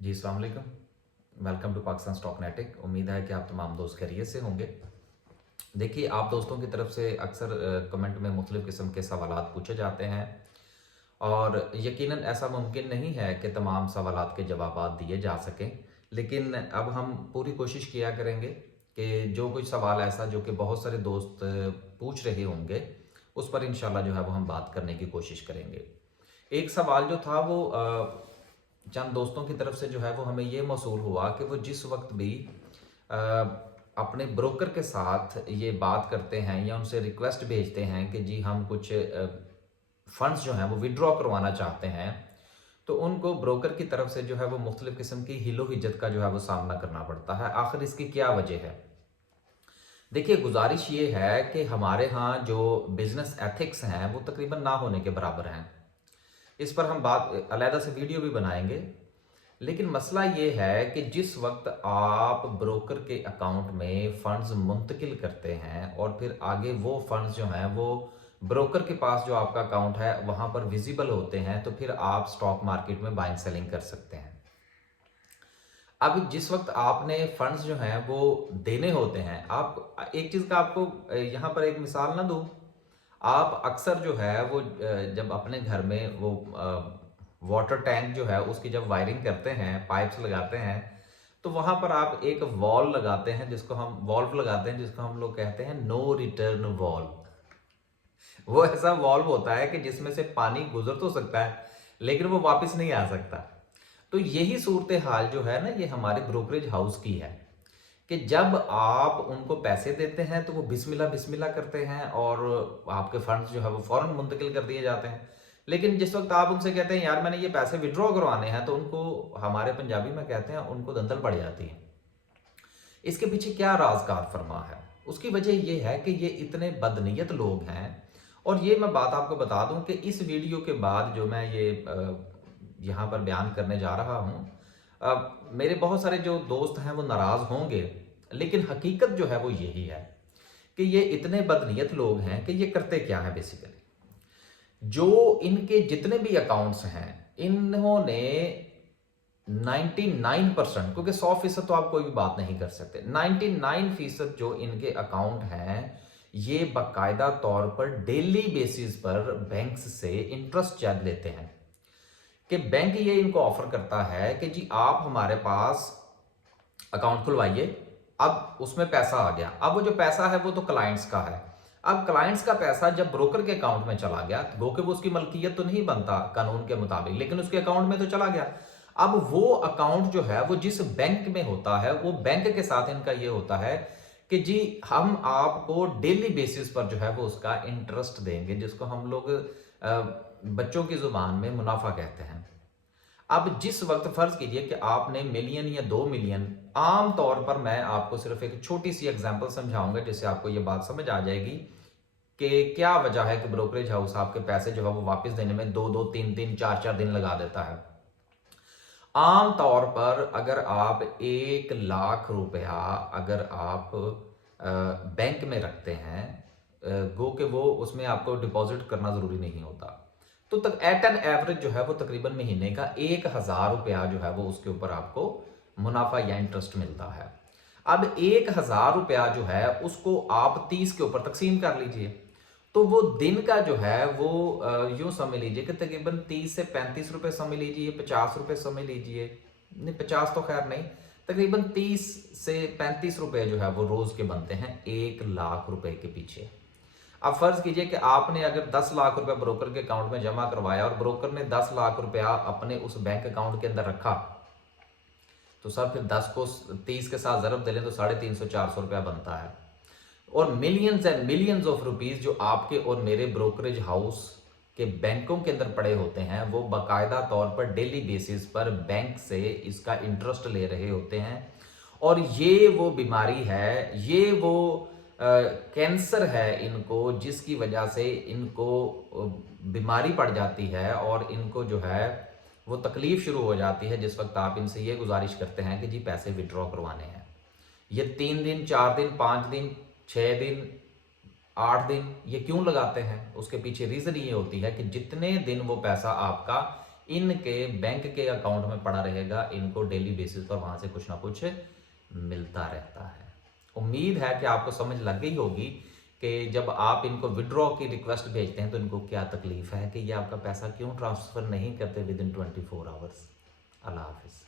जी अस्सलाम वालेकुम। Welcome to Pakistan stock नेटिक। उम्मीद है कि आप तमाम दोस्त खैरियत से होंगे। देखिए, आप दोस्तों की तरफ से अक्सर कमेंट में मुख्तलिफ़ किस्म के सवालात पूछे जाते हैं और यकीनन ऐसा मुमकिन नहीं है कि तमाम सवालात के जवाबात दिए जा सकें। लेकिन अब हम पूरी कोशिश किया करेंगे कि जो कुछ सवाल ऐसा जो कि बहुत सारे दोस्त पूछ रहे होंगे, उस पर इंशाल्लाह जो है वो हम बात करने की कोशिश करेंगे। एक सवाल जो था वो चंद दोस्तों की तरफ से जो है वो हमें ये मौसूल हुआ कि वो जिस वक्त भी अ, अपने ब्रोकर के साथ ये बात करते हैं या उनसे रिक्वेस्ट भेजते हैं कि जी हम कुछ फंड्स जो हैं वो विड्रॉ करवाना चाहते हैं, तो उनको ब्रोकर की तरफ से जो है वो मुख्तलिफ़ किस्म की हिलो हिज्जत का जो है वो सामना करना पड़ता है। आखिर इसकी क्या वजह है? देखिए, गुज़ारिश ये है कि हमारे यहाँ जो बिज़नेस एथिक्स हैं वो तकरीबन ना होने के बराबर हैं। इस पर हम बात अलहदा से वीडियो भी बनाएँगे। लेकिन मसला ये है कि जिस वक्त आप ब्रोकर के अकाउंट में फंड्स मुंतकिल करते हैं और फिर आगे वो फंड्स जो हैं वो ब्रोकर के पास जो आपका अकाउंट है वहाँ पर विजिबल होते हैं, तो फिर आप स्टॉक मार्केट में बाइंग सेलिंग कर सकते हैं। अब जिस वक्त आपने फंड्स जो हैं वो देने होते हैं, आप एक चीज़ का आपको यहाँ पर एक मिसाल ना दूँ। आप अक्सर जो है वो जब अपने घर में वो वाटर टैंक जो है उसकी जब वायरिंग करते हैं, पाइप्स लगाते हैं, तो वहाँ पर आप एक वॉल्व लगाते हैं जिसको हम लोग कहते हैं नो रिटर्न वॉल्व। वो ऐसा वॉल्व होता है कि जिसमें से पानी गुजर तो सकता है, लेकिन वो वापस नहीं आ सकता। तो यही सूरत हाल जो है ना, ये हमारे ब्रोकरेज हाउस की है कि जब आप उनको पैसे देते हैं तो वो बिस्मिल्लाह बिस्मिल्लाह करते हैं और आपके फंड्स जो है वो फौरन मुंतकिल कर दिए जाते हैं। लेकिन जिस वक्त आप उनसे कहते हैं यार मैंने ये पैसे विड्रॉ करवाने हैं, तो उनको, हमारे पंजाबी में कहते हैं, उनको दंदल पड़ जाती है। इसके पीछे क्या राज कार फरमा है? उसकी वजह ये है कि ये इतने बदनीयत लोग हैं। और ये मैं बात आपको बता दूं कि इस वीडियो के बाद जो मैं ये यहाँ पर बयान करने जा रहा हूँ, मेरे बहुत सारे जो दोस्त हैं वो नाराज होंगे, लेकिन हकीकत जो है वो यही है कि ये इतने बदनीयत लोग हैं कि ये करते क्या है बेसिकली। जो इनके जितने भी अकाउंट्स हैं, इन्होंने 99%, क्योंकि 100% तो आप कोई भी बात नहीं कर सकते, 99% जो इनके अकाउंट हैं ये बाकायदा तौर पर डेली बेसिस पर बैंक्स से इंटरेस्ट चार्ज लेते हैं। कि बैंक ये इनको ऑफर करता है कि जी आप हमारे पास अकाउंट खुलवाइए। अब उसमें पैसा आ गया, अब वो जो पैसा है वो तो क्लाइंट्स का है। अब क्लाइंट्स का पैसा जब ब्रोकर के अकाउंट में चला गया, गो कि वो उसकी मलकियत तो नहीं बनता कानून के मुताबिक, लेकिन उसके अकाउंट में तो चला गया। अब वो अकाउंट जो है वो जिस बैंक में होता है, वो बैंक के साथ इनका ये होता है कि जी हम आपको डेली बेसिस पर जो है वो उसका इंटरेस्ट देंगे, जिसको हम लोग बच्चों की जुबान में मुनाफा कहते हैं। अब जिस वक्त फर्ज कीजिए कि आपने मिलियन या 2 मिलियन, आम तौर पर मैं आपको सिर्फ एक छोटी सी एग्जांपल समझाऊंगा जिससे आपको ये बात समझ आ जाएगी कि क्या वजह है कि ब्रोकरेज हाउस आपके पैसे जो है वो वापस देने में 2-2, 3-3, 4-4 दिन लगा देता है। आम तौर पर अगर आप 1 लाख रुपया अगर आप बैंक में रखते हैं, गो के वो उसमें आपको डिपॉजिट करना जरूरी नहीं होता, तो तक एट एन एवरेज जो है वो तकरीबन महीने का 1,000 रुपया जो है वो उसके ऊपर आपको मुनाफा या इंटरेस्ट मिलता है। अब 1,000 रुपया जो है उसको आप 30 के ऊपर तकसीम कर लीजिए, तो वो दिन का जो है वो यूं समझ लीजिए कि तकरीबन 30 से 35 रुपए समझ लीजिए, 50 रुपए समझ लीजिए, नहीं 50 तो खैर नहीं, तकरीबन 30 से 35 रुपए जो है वो रोज के बनते हैं 1 लाख रुपए के पीछे। अब फर्ज कीजिए कि आपने अगर 10 लाख रुपए ब्रोकर के अकाउंट में जमा करवाया और ब्रोकर ने 10 लाख रुपया अपने उस बैंक अकाउंट के अंदर रखा, तो सर फिर 10 को 30 के साथ जरब दे लें तो 350-400 रुपया बनता है। और millions and millions of rupees जो आपके और मेरे ब्रोकरेज हाउस के बैंकों के अंदर पड़े होते हैं, वो बाकायदा तौर पर डेली बेसिस पर बैंक से इसका इंटरेस्ट ले रहे होते हैं। और ये वो बीमारी है, ये वो कैंसर है इनको, जिसकी वजह से इनको बीमारी पड़ जाती है और इनको जो है वो तकलीफ शुरू हो जाती है जिस वक्त आप इनसे ये गुजारिश करते हैं कि जी पैसे विड्रॉ करवाने हैं। ये 3 दिन, 4 दिन, 5 दिन, 6 दिन, 8 दिन ये क्यों लगाते हैं? उसके पीछे रीजन ये होती है कि जितने दिन वो पैसा आपका इनके बैंक के अकाउंट में पड़ा रहेगा, इनको डेली बेसिस पर वहाँ से कुछ ना कुछ मिलता रहता है। उम्मीद है कि आपको समझ लग गई होगी कि जब आप इनको विड्रॉ की रिक्वेस्ट भेजते हैं तो इनको क्या तकलीफ है कि ये आपका पैसा क्यों ट्रांसफ़र नहीं करते विद इन 24 आवर्स। अल्लाह हाफिज़।